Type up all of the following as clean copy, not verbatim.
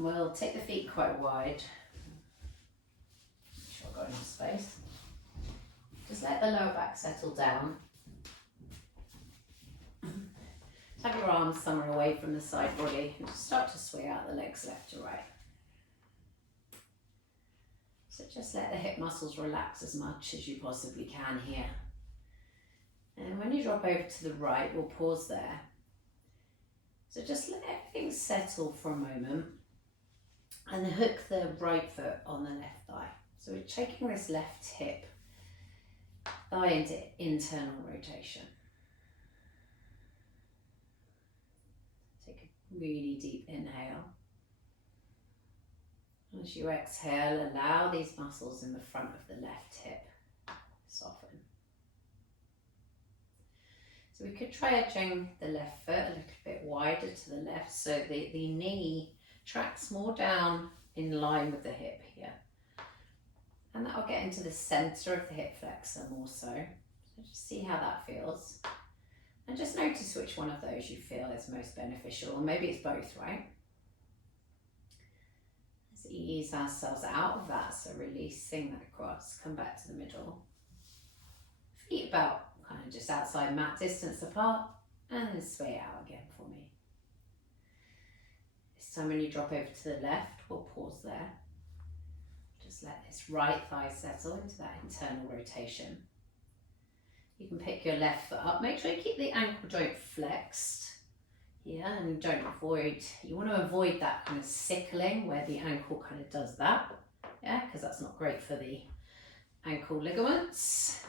We'll take the feet quite wide. Make sure I've got enough space. Just let the lower back settle down. Have your arms somewhere away from the side body and just start to sway out the legs left to right. So just let the hip muscles relax as much as you possibly can here. And when you drop over to the right, we'll pause there. So just let everything settle for a moment and then hook the right foot on the left thigh. So we're taking this left hip thigh into internal rotation. Take a really deep inhale. As you exhale, allow these muscles in the front of the left hip soften. So we could try edging the left foot a little bit wider to the left so the knee tracks more down in line with the hip here. And that'll get into the center of the hip flexor more so. So just see how that feels. And just notice which one of those you feel is most beneficial, or maybe it's both, right? Let's ease ourselves out of that, so releasing that across, come back to the middle. Feet about kind of just outside mat distance apart, and then sway out again for me. This time when you drop over to the left, we'll pause there. Just let this right thigh settle into that internal rotation. You can pick your left foot up. Make sure you keep the ankle joint flexed here, and you want to avoid that kind of sickling where the ankle kind of does that. Yeah, because that's not great for the ankle ligaments.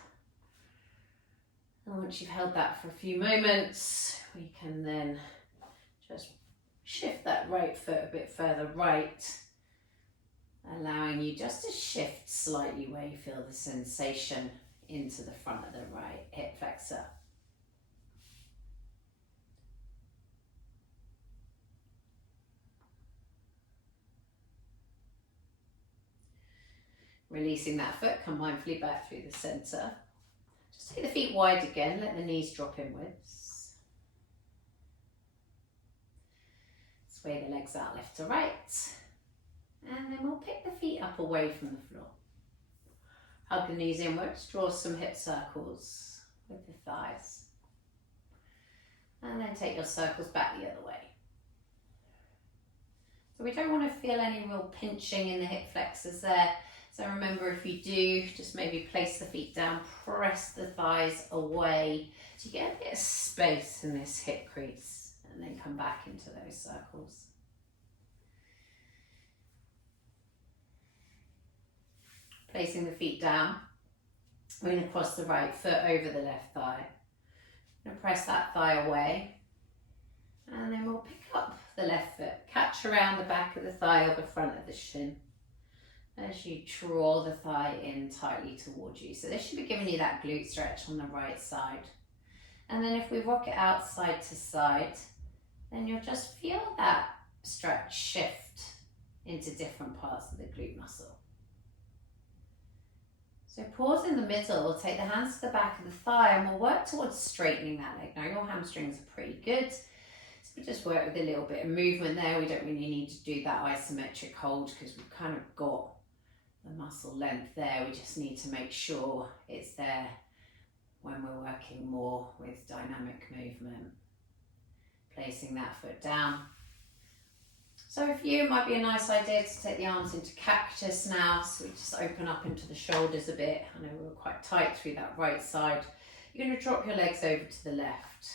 And once you've held that for a few moments, we can then just shift that right foot a bit further right, allowing you just to shift slightly where you feel the sensation into the front of the right hip flexor. Releasing that foot, come mindfully back through the center. Just take the feet wide again, let the knees drop inwards. Sway the legs out left to right. And then we'll pick the feet up away from the floor. Hug the knees inwards, draw some hip circles with the thighs. And then take your circles back the other way. So we don't want to feel any real pinching in the hip flexors there. So remember, if you do, just maybe place the feet down, press the thighs away to get a bit of space in this hip crease, and then come back into those circles. Placing the feet down, we're going to cross the right foot over the left thigh. We're going to press that thigh away, and then we'll pick up the left foot, catch around the back of the thigh or the front of the shin as you draw the thigh in tightly towards you. So this should be giving you that glute stretch on the right side. And then if we rock it out side to side, then you'll just feel that stretch shift into different parts of the glute muscle. So pause in the middle, take the hands to the back of the thigh, and we'll work towards straightening that leg. Now your hamstrings are pretty good, so we just work with a little bit of movement there. We don't really need to do that isometric hold because we've kind of got the muscle length there. We just need to make sure it's there when we're working more with dynamic movement. Placing that foot down. So for you, it might be a nice idea to take the arms into cactus now. So we just open up into the shoulders a bit. I know we were quite tight through that right side. You're going to drop your legs over to the left.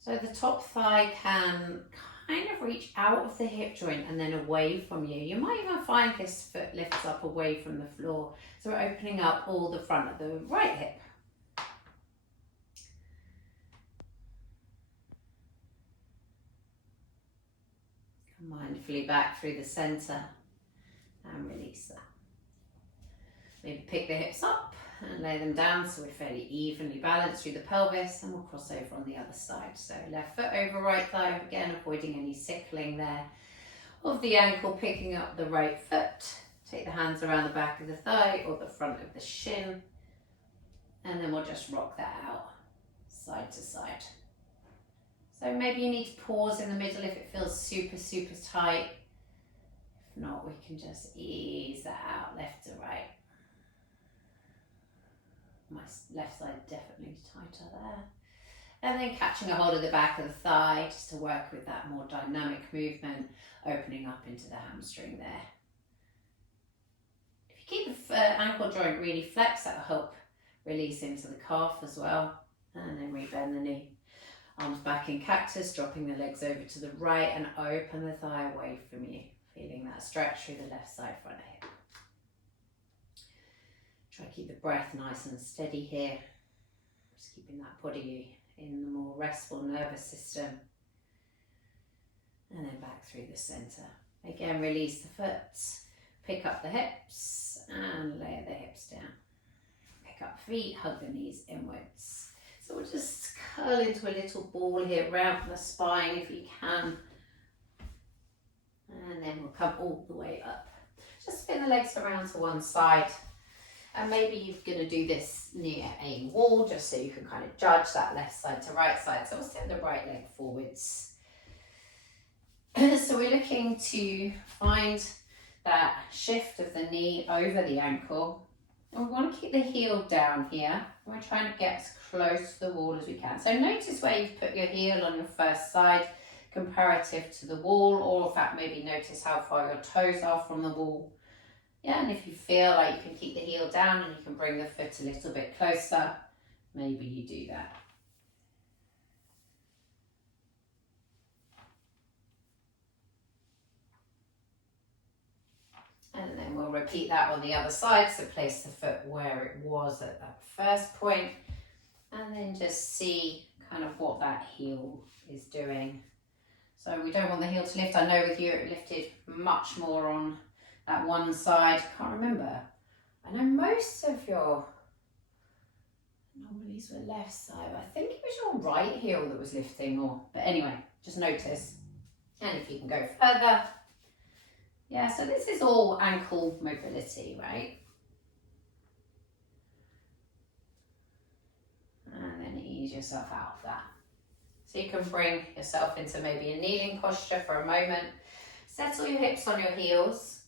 So the top thigh can kind of reach out of the hip joint and then away from you. You might even find this foot lifts up away from the floor. So we're opening up all the front of the right hip. Come mindfully back through the center and release that. Maybe pick the hips up and lay them down so we're fairly evenly balanced through the pelvis, and we'll cross over on the other side. So left foot over right thigh, again avoiding any sickling there of the ankle, picking up the right foot. Take the hands around the back of the thigh or the front of the shin, and then we'll just rock that out side to side. So maybe you need to pause in the middle if it feels super, super tight. If not, we can just ease that out left to right. My left side definitely tighter there. And then catching a hold of the back of the thigh just to work with that more dynamic movement, opening up into the hamstring there. If you keep the ankle joint really flexed, that'll help release into the calf as well. And then rebend the knee. Arms back in cactus, dropping the legs over to the right and open the thigh away from you. Feeling that stretch through the left side front hip. Try to keep the breath nice and steady here. Just keeping that body in the more restful nervous system. And then back through the center. Again, release the foot. Pick up the hips and lay the hips down. Pick up feet, hug the knees inwards. So we'll just curl into a little ball here, round the spine if you can. And then we'll come all the way up. Just spin the legs around to one side. And maybe you're going to do this near a wall, just so you can kind of judge that left side to right side. So we'll send the right leg forwards. So we're looking to find that shift of the knee over the ankle. And we want to keep the heel down here. We're trying to get as close to the wall as we can. So notice where you've put your heel on your first side comparative to the wall, or in fact maybe notice how far your toes are from the wall. Yeah, and if you feel like you can keep the heel down and you can bring the foot a little bit closer, maybe you do that. And then we'll repeat that on the other side. So place the foot where it was at that first point, and then just see kind of what that heel is doing. So we don't want the heel to lift. I know with you it lifted much more on that one side. Can't remember. I know most of your anomalies were left side, but I think it was your right heel that was lifting more. But anyway, just notice. And if you can go further. Yeah, so this is all ankle mobility, right? And then ease yourself out of that. So you can bring yourself into maybe a kneeling posture for a moment. Settle your hips on your heels.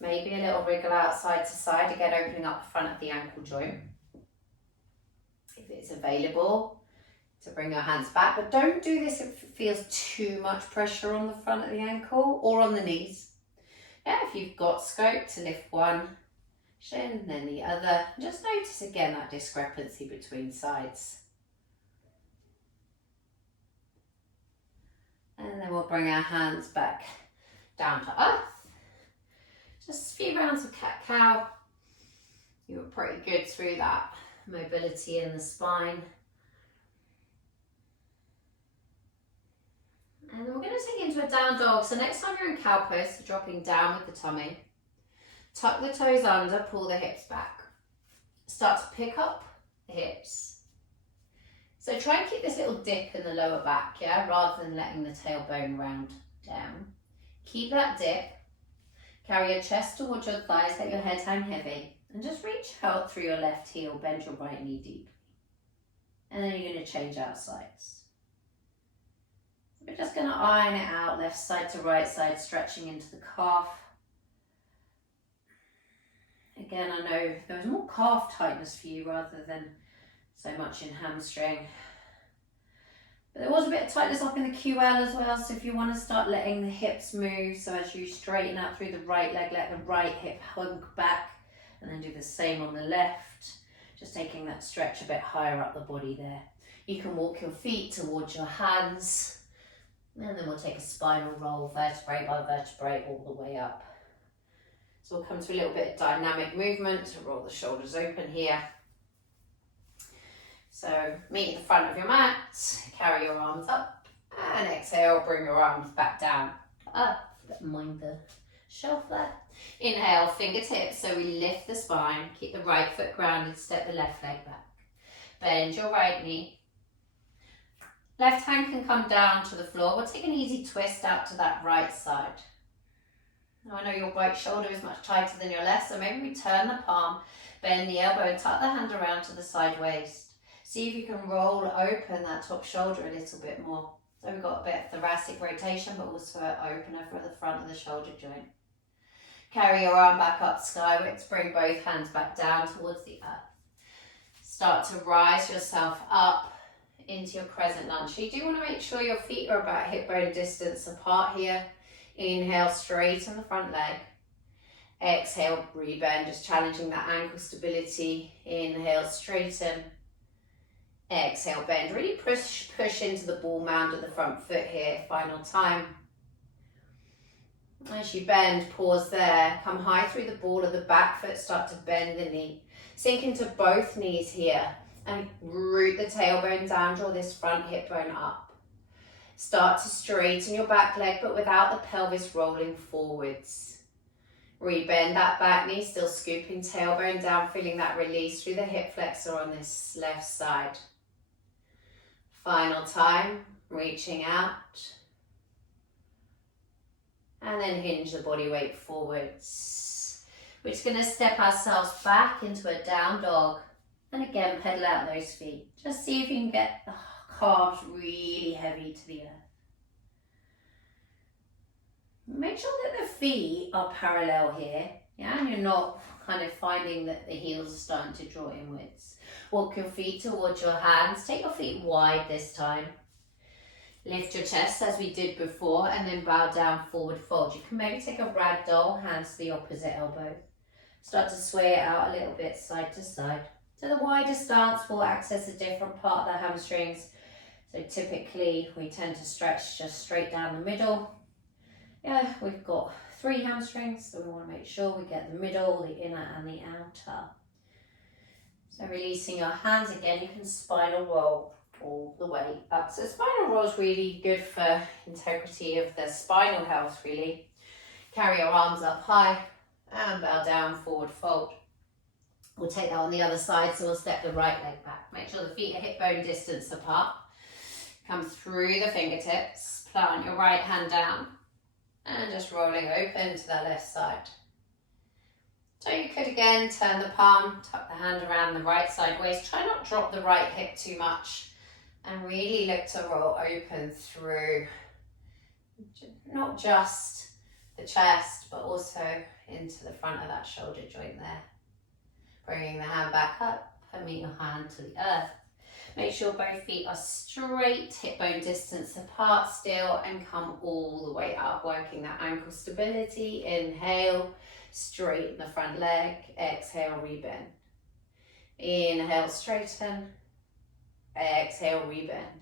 Maybe a little wriggle out side to side, again opening up the front of the ankle joint. If it's available, to bring your hands back, but don't do this if it feels too much pressure on the front of the ankle or on the knees. Yeah, if you've got scope to lift one shin, then the other. Just notice again that discrepancy between sides. And then we'll bring our hands back down to earth. Just a few rounds of cat-cow. You were pretty good through that mobility in the spine. And then we're going to take it into a down dog. So next time you're in cow pose, so dropping down with the tummy. Tuck the toes under, pull the hips back. Start to pick up the hips. So try and keep this little dip in the lower back, yeah, rather than letting the tailbone round down. Keep that dip. Carry your chest towards your thighs, let your head hang heavy. And just reach out through your left heel, bend your right knee deeply. And then you're going to change out sides. We're just going to iron it out, left side to right side, stretching into the calf. Again, I know there was more calf tightness for you rather than so much in hamstring. But there was a bit of tightness up in the QL as well, so if you want to start letting the hips move, so as you straighten out through the right leg, let the right hip hug back, and then do the same on the left. Just taking that stretch a bit higher up the body there. You can walk your feet towards your hands. And then we'll take a spinal roll, vertebrae by vertebrae, all the way up. So we'll come to a little bit of dynamic movement to roll the shoulders open here. So meet the front of your mat, carry your arms up, and exhale, bring your arms back down. Up, mind the shelf there. Inhale, fingertips, so we lift the spine, keep the right foot grounded, step the left leg back. Bend your right knee. Left hand can come down to the floor. We'll take an easy twist out to that right side. Now I know your right shoulder is much tighter than your left, so maybe we turn the palm, bend the elbow and tuck the hand around to the side waist. See if you can roll open that top shoulder a little bit more. So we've got a bit of thoracic rotation, but also an opener for the front of the shoulder joint. Carry your arm back up skywards, bring both hands back down towards the earth. Start to rise yourself up into your crescent lunge. So you do want to make sure your feet are about hip bone distance apart here. Inhale, straighten the front leg. Exhale, rebend, just challenging that ankle stability. Inhale, straighten. Exhale, bend. Really push into the ball mound of the front foot here. Final time. As you bend, pause there. Come high through the ball of the back foot. Start to bend the knee. Sink into both knees here and root the tailbone down. Draw this front hip bone up. Start to straighten your back leg, but without the pelvis rolling forwards. Rebend that back knee, still scooping tailbone down, feeling that release through the hip flexor on this left side. Final time, reaching out. And then hinge the body weight forwards. We're just going to step ourselves back into a down dog. And again, pedal out those feet. Just see if you can get the calves really heavy to the earth. Make sure that the feet are parallel here, yeah, and you're not kind of finding that the heels are starting to draw inwards. Walk your feet towards your hands. Take your feet wide this time. Lift your chest as we did before, and then bow down, forward fold. You can maybe take a ragdoll, hands to the opposite elbow. Start to sway it out a little bit, side to side. So the wider stance will access a different part of the hamstrings. So typically we tend to stretch just straight down the middle. Yeah, we've got 3 hamstrings, so we want to make sure we get the middle, the inner and the outer. So releasing your hands again, you can spinal roll all the way up. So spinal roll is really good for integrity of the spinal health, really. Carry your arms up high and bow down, forward fold. We'll take that on the other side, so we'll step the right leg back. Make sure the feet are hip bone distance apart. Come through the fingertips, plant your right hand down. And just rolling open to that left side. So you could again turn the palm, tuck the hand around the right side waist. Try not to drop the right hip too much. And really look to roll open through not just the chest, but also into the front of that shoulder joint there. Bringing the hand back up and meet your hand to the earth. Make sure both feet are straight, hip bone distance apart still, and come all the way up, working that ankle stability. Inhale, straighten the front leg. Exhale, rebend. Inhale, straighten. Exhale, rebend.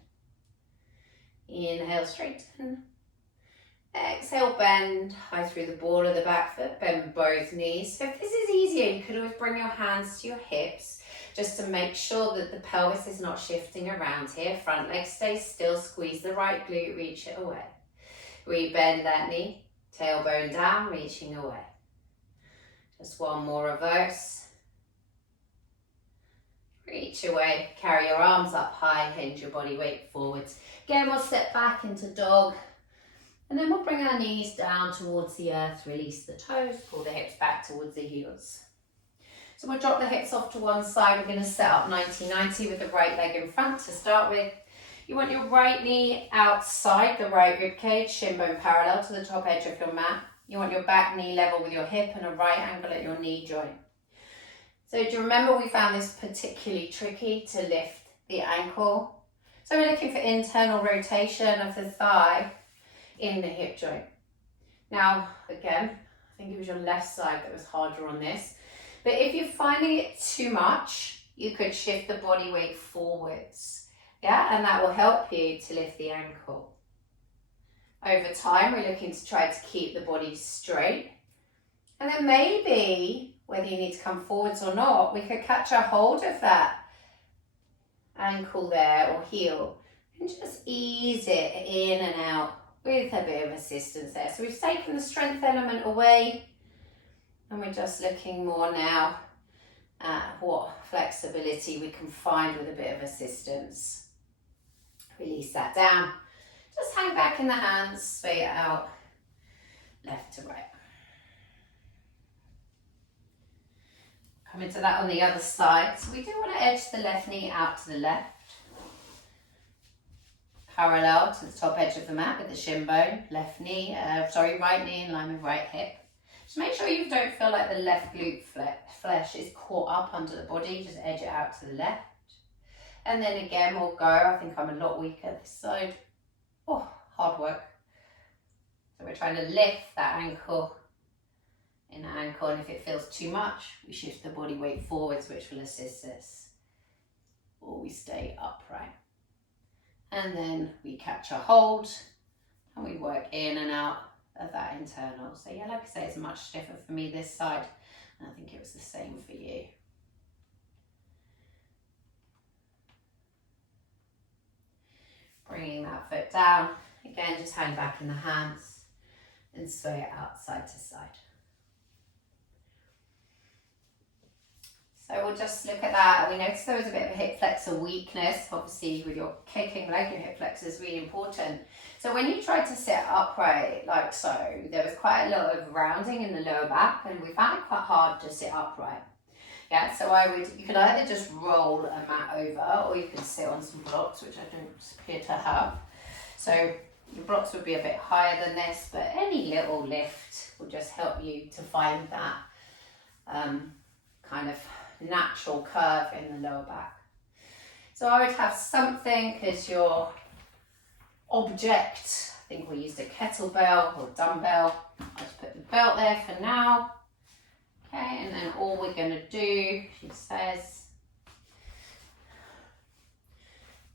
Inhale, straighten. Exhale, bend high through the ball of the back foot. Bend both knees. So if this is easier, you could always bring your hands to your hips, just to make sure that the pelvis is not shifting around here. Front leg stays still, squeeze the right glute, reach it away. Rebend that knee, tailbone down, reaching away. Just one more reverse. Reach away, carry your arms up high, hinge your body weight forwards. Again, we'll step back into dog, and then we'll bring our knees down towards the earth, release the toes, pull the hips back towards the heels. So we'll drop the hips off to one side. We're going to set up 90-90 with the right leg in front to start with. You want your right knee outside the right rib cage, shin bone parallel to the top edge of your mat. You want your back knee level with your hip and a right angle at your knee joint. So do you remember we found this particularly tricky to lift the ankle? So we're looking for internal rotation of the thigh in the hip joint. Now, again, I think it was your left side that was harder on this. But if you're finding it too much, you could shift the body weight forwards. Yeah, and that will help you to lift the ankle. Over time, we're looking to try to keep the body straight. And then maybe, whether you need to come forwards or not, we could catch a hold of that ankle there or heel and just ease it in and out with a bit of assistance there. So we've taken the strength element away, and we're just looking more now at what flexibility we can find with a bit of assistance. Release that down. Just hang back in the hands, sway it out, left to right. Coming to that on the other side. So we do want to edge the left knee out to the left. Parallel to the top edge of the mat with the shin bone. Right knee in line with right hip. Just make sure you don't feel like the left glute flesh is caught up under the body. Just edge it out to the left. And then again, we'll go. I think I'm a lot weaker this side. Oh, hard work. So we're trying to lift that ankle, and if it feels too much, we shift the body weight forwards, which will assist us. Or we stay upright. And then we catch a hold, and we work in and out of that internal. So yeah, like I say, it's much stiffer for me this side, and I think it was the same for you. Bringing that foot down. Again, just hang back in the hands and sway it out side to side. So we'll just look at that. We noticed there was a bit of a hip flexor weakness. Obviously, with your kicking leg, your hip flexor is really important. So when you tried to sit upright like so, there was quite a lot of rounding in the lower back, and we found it quite hard to sit upright. Yeah, so you could either just roll a mat over, or you could sit on some blocks, which I don't appear to have. So your blocks would be a bit higher than this, but any little lift will just help you to find that kind of natural curve in the lower back. So I would have something as your object. I think we used a kettlebell or dumbbell. I just put the belt there for now. Okay, and then all we're going to do, she says,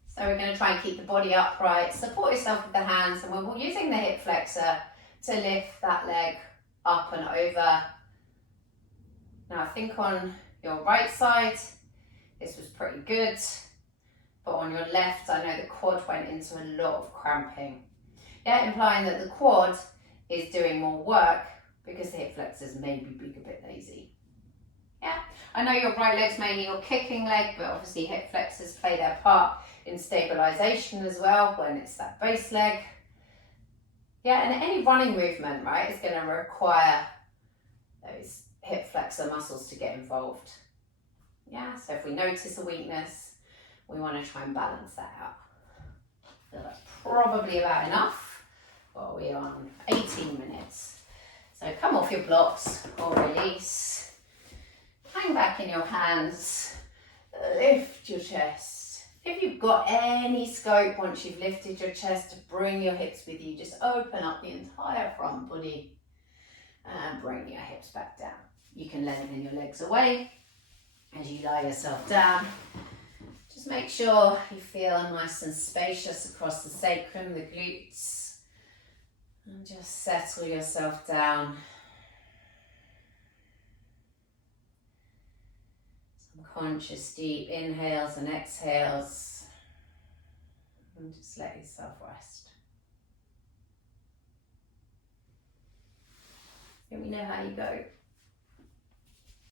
so we're going to try and keep the body upright, support yourself with the hands, and we're using the hip flexor to lift that leg up and over. Now I think on your right side, this was pretty good, but on your left, I know the quad went into a lot of cramping. Yeah, implying that the quad is doing more work because the hip flexors maybe being a bit lazy. Yeah, I know your right leg's mainly your kicking leg, but obviously hip flexors play their part in stabilization as well when it's that base leg. Yeah, and any running movement, right, is going to require those hip flexor muscles to get involved. Yeah, so if we notice a weakness, we want to try and balance that out. So that's probably about enough. Well, we're on 18 minutes. So come off your blocks or release. Hang back in your hands. Lift your chest. If you've got any scope once you've lifted your chest to bring your hips with you, just open up the entire front body and bring your hips back down. You can lengthen your legs away as you lie yourself down. Just make sure you feel nice and spacious across the sacrum, the glutes. And just settle yourself down. Some conscious deep inhales and exhales. And just let yourself rest. Let me know how you go.